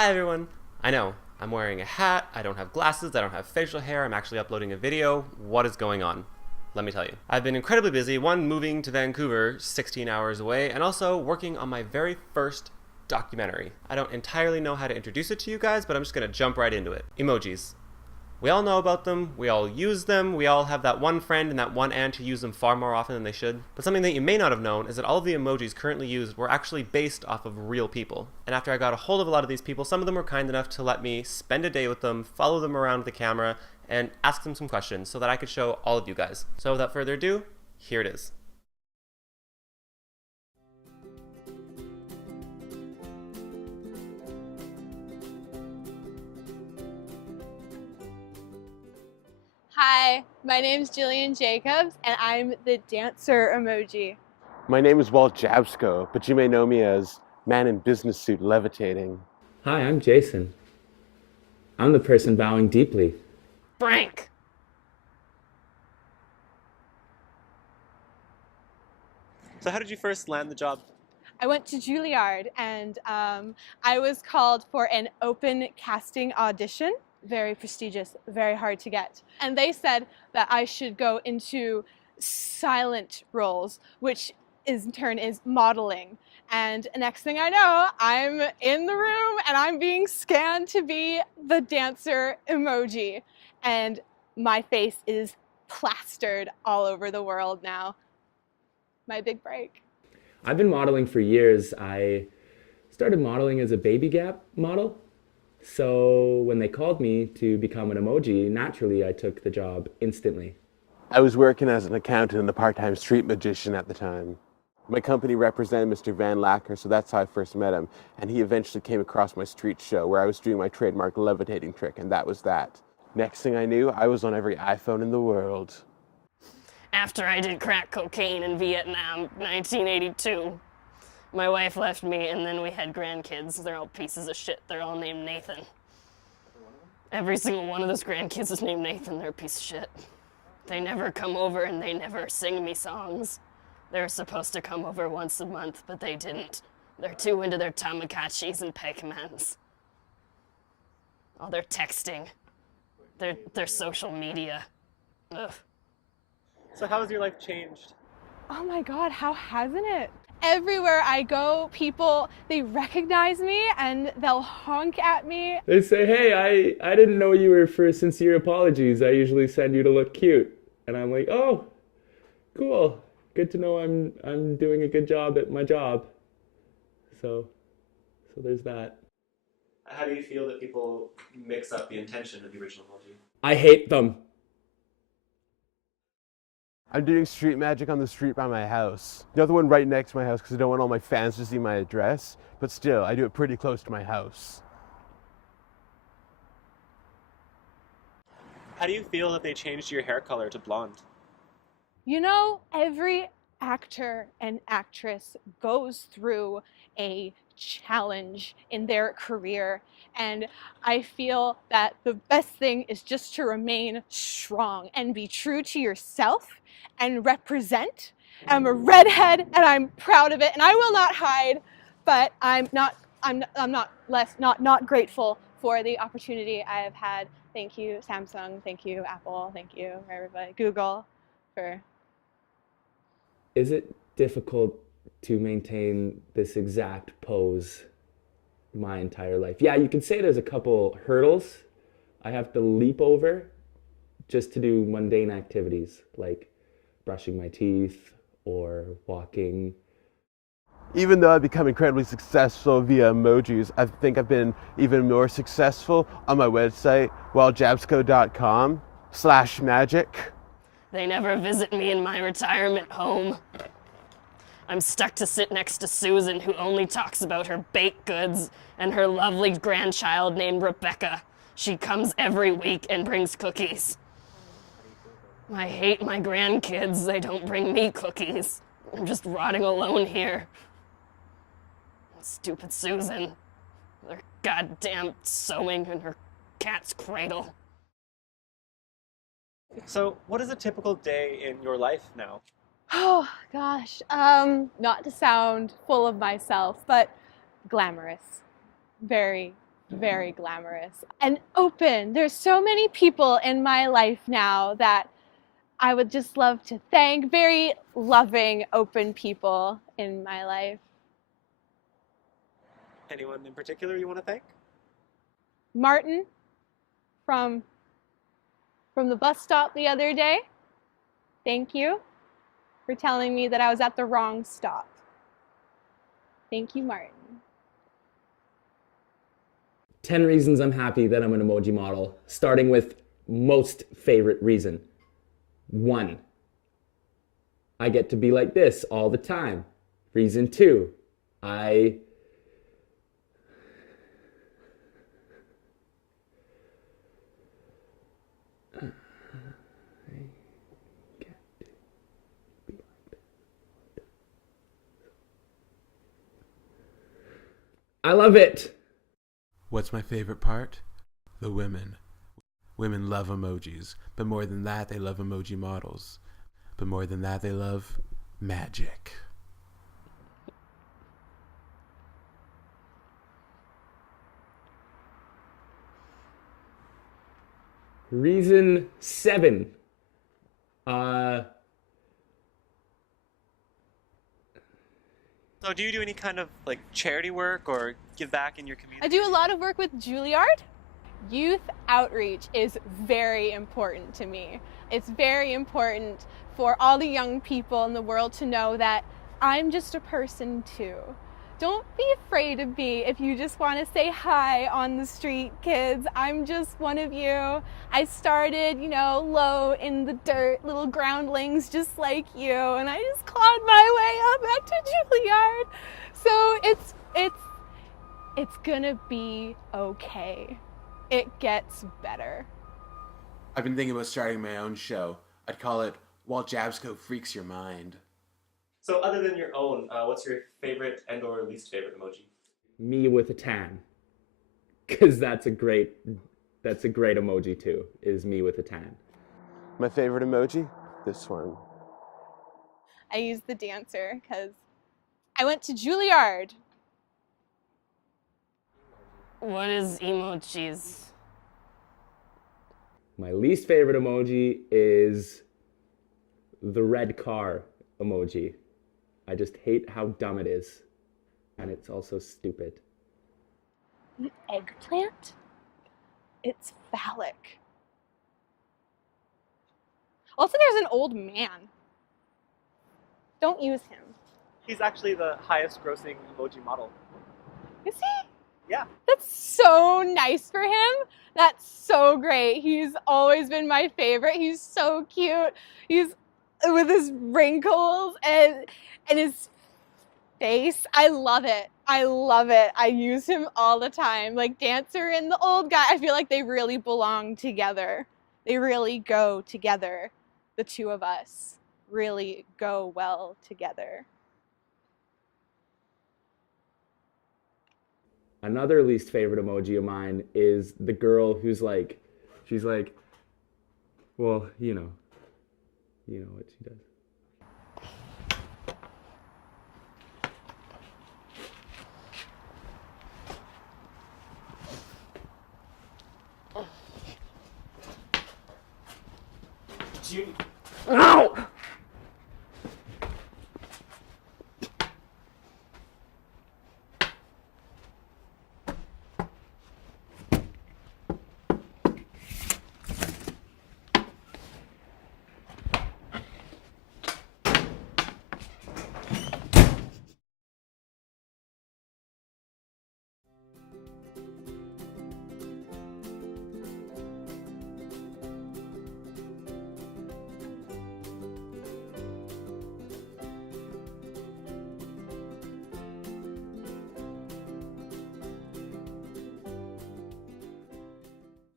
Hi everyone! I know, I'm wearing a hat, I don't have glasses, I don't have facial hair, I'm actually uploading a video. What is going on? Let me tell you. I've been incredibly busy, one, moving to Vancouver, 16 hours away, and also working on my very first documentary. I don't entirely know how to introduce it to you guys, but I'm just gonna jump right into it. Emojis. We all know about them, we all use them, we all have that one friend and that one aunt who use them far more often than they should. But something that you may not have known is that all of the emojis currently used were actually based off of real people. And after I got a hold of a lot of these people, some of them were kind enough to let me spend a day with them, follow them around the camera, and ask them some questions so that I could show all of you guys. So without further ado, here it is. Hi, my name's Jillian Jacobs, and I'm the dancer emoji. My name is Walt Jabsco, but you may know me as Man in Business Suit Levitating. Hi, I'm Jason. I'm the person bowing deeply. Frank. So how did you first land the job? I went to Juilliard, and I was called for an open casting audition. Very prestigious, very hard to get. And they said that I should go into silent roles, which in turn is modeling. And next thing I know, I'm in the room and I'm being scanned to be the dancer emoji. And my face is plastered all over the world now. My big break. I've been modeling for years. I started modeling as a baby gap model. So when they called me to become an emoji, naturally I took the job instantly. I was working as an accountant and a part-time street magician at the time. My company represented Mr. Van Lacker, so that's how I first met him. And he eventually came across my street show where I was doing my trademark levitating trick, and that was that. Next thing I knew, I was on every iPhone in the world. After I did crack cocaine in Vietnam, 1982, my wife left me, and then we had grandkids. They're all pieces of shit. They're all named Nathan. Every single one of those grandkids is named Nathan. They're a piece of shit. They never come over, and they never sing me songs. They were supposed to come over once a month, but they didn't. They're too into their Tamagotchis and Pac-Mans. All their texting. Their social media. Ugh. So how has your life changed? Oh my God, how hasn't it? Everywhere I go, people, they recognize me and they'll honk at me. They say, hey, I didn't know you were for sincere apologies. I usually send you to look cute. And I'm like, oh, cool. Good to know I'm doing a good job at my job. So there's that. How do you feel that people mix up the intention of the original emoji? I hate them. I'm doing street magic on the street by my house. The other one right next to my house because I don't want all my fans to see my address, but still, I do it pretty close to my house. How do you feel that they changed your hair color to blonde? You know, every actor and actress goes through a challenge in their career, and I feel that the best thing is just to remain strong and be true to yourself and represent. I'm a redhead and I'm proud of it, and I will not hide, but I'm not grateful for the opportunity I have had. Thank you, Samsung, thank you, Apple, thank you, everybody, Google, for. Is it difficult to maintain this exact pose my entire life? Yeah, you can say there's a couple hurdles I have to leap over just to do mundane activities like brushing my teeth or walking. Even though I've become incredibly successful via emojis, I think I've been even more successful on my website, waltjabsco.com/magic. They never visit me in my retirement home. I'm stuck to sit next to Susan, who only talks about her baked goods and her lovely grandchild named Rebecca. She comes every week and brings cookies. I hate my grandkids. They don't bring me cookies. I'm just rotting alone here. Stupid Susan. Their goddamn sewing in her cat's cradle. So what is a typical day in your life now? Oh gosh, not to sound full of myself, but glamorous. Very very glamorous and open. There's so many people in my life now that I would just love to thank. Very loving, open people in my life. Anyone in particular you want to thank? Martin from the bus stop the other day. Thank you for telling me that I was at the wrong stop. Thank you, Martin. 10 reasons I'm happy that I'm an emoji model, starting with most favorite reason. 1, I get to be like this all the time. Reason 2, I love it. What's my favorite part? The women. Women love emojis, but more than that, they love emoji models. But more than that, they love magic. Reason 7. So do you do any kind of like charity work or give back in your community? I do a lot of work with Juilliard. Youth outreach is very important to me. It's very important for all the young people in the world to know that I'm just a person too. Don't be afraid of me if you just want to say hi on the street, kids. I'm just one of you. I started, low in the dirt, little groundlings just like you, and I just clawed my way up to Juilliard. So it's gonna be okay. It gets better. I've been thinking about starting my own show. I'd call it While Jabsco Freaks Your Mind. So other than your own, what's your favorite and or least favorite emoji? Me with a tan. Because that's a great emoji too, is me with a tan. My favorite emoji? This one. I use the dancer because I went to Juilliard. What is emojis? My least favorite emoji is the red car emoji. I just hate how dumb it is. And it's also stupid. An eggplant? It's phallic. Also, there's an old man. Don't use him. He's actually the highest grossing emoji model. Is he? Yeah. That's so nice for him. That's so great. He's always been my favorite. He's so cute. He's with his wrinkles and his face. I love it. I love it. I use him all the time. Like Dancer and the old guy, I feel like they really belong together. They really go together. The two of us really go well together. Another least favorite emoji of mine is the girl who's like, she's like, well, you know what she does. Do you... No!